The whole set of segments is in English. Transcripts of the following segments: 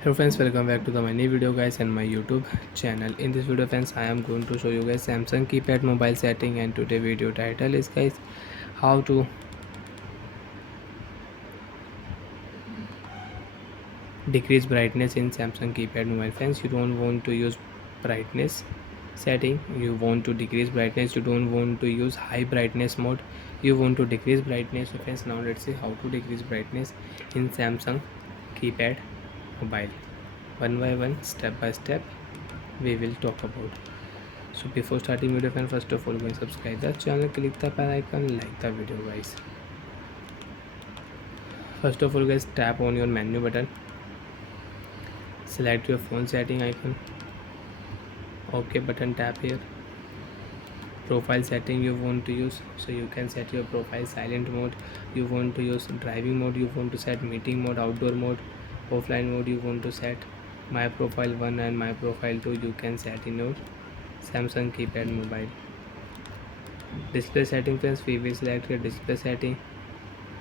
Hello friends, welcome back to my new video guys and my YouTube channel. In this video friends, I am going to show you guys Samsung keypad mobile setting, and today video title is guys how to decrease brightness in Samsung keypad mobile. Friends, you don't want to use brightness setting, you want to decrease brightness, you don't want to use high brightness mode, you want to decrease brightness. So friends, now let's see how to decrease brightness in Samsung keypad mobile. One by one, step by step, we will talk about. So before starting video friend, first of all go and subscribe the channel, click the bell icon, like the video guys. First of all guys, tap on your menu button, select your phone setting icon, ok button, tap here. Profile setting you want to use, so you can set your profile silent mode, you want to use driving mode, you want to set meeting mode, outdoor mode, offline mode you want to set. My profile 1 and my profile 2 you can set in your Samsung keypad mobile. Display setting friends, we will select your display setting,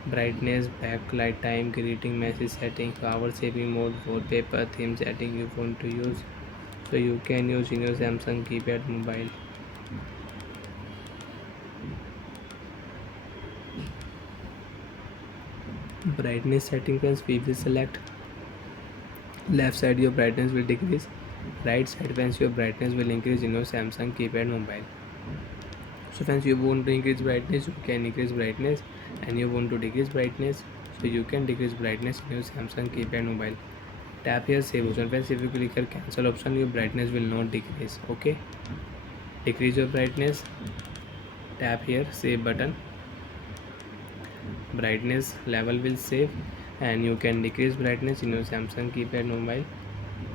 brightness, backlight time, greeting message setting, power saving mode, wallpaper, theme setting you want to use, so you can use in your Samsung keypad mobile. Brightness setting friends, we will select left side your brightness will decrease, right side friends your brightness will increase in your Samsung keypad mobile. So friends, you want to increase brightness, you can increase brightness, and you want to decrease brightness, so you can decrease brightness in your Samsung keypad mobile. Tap here save option friends, if you click here cancel option your brightness will not decrease. Okay, decrease your brightness, tap here save button, brightness level will save, and you can decrease brightness in your Samsung keypad mobile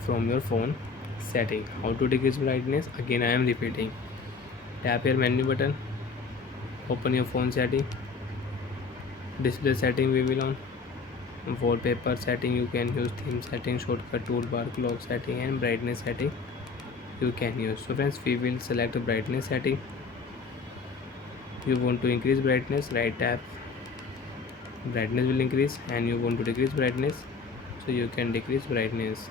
from your phone setting. How to decrease brightness, again I am repeating, tap here menu button, open your phone setting, display setting we will on, wallpaper setting you can use, theme setting, shortcut toolbar, clock setting, and brightness setting you can use. So friends, we will select the brightness setting, you want to increase brightness, right tap, brightness will increase, and you want to decrease brightness, so you can decrease brightness.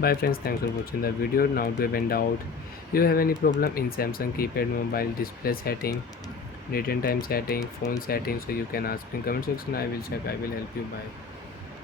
Bye friends, thanks for watching the video. Now to have any doubt, you have any problem in Samsung keypad mobile display setting, date and time setting, phone setting, so you can ask me in comment section, I will check, I will help you. Bye.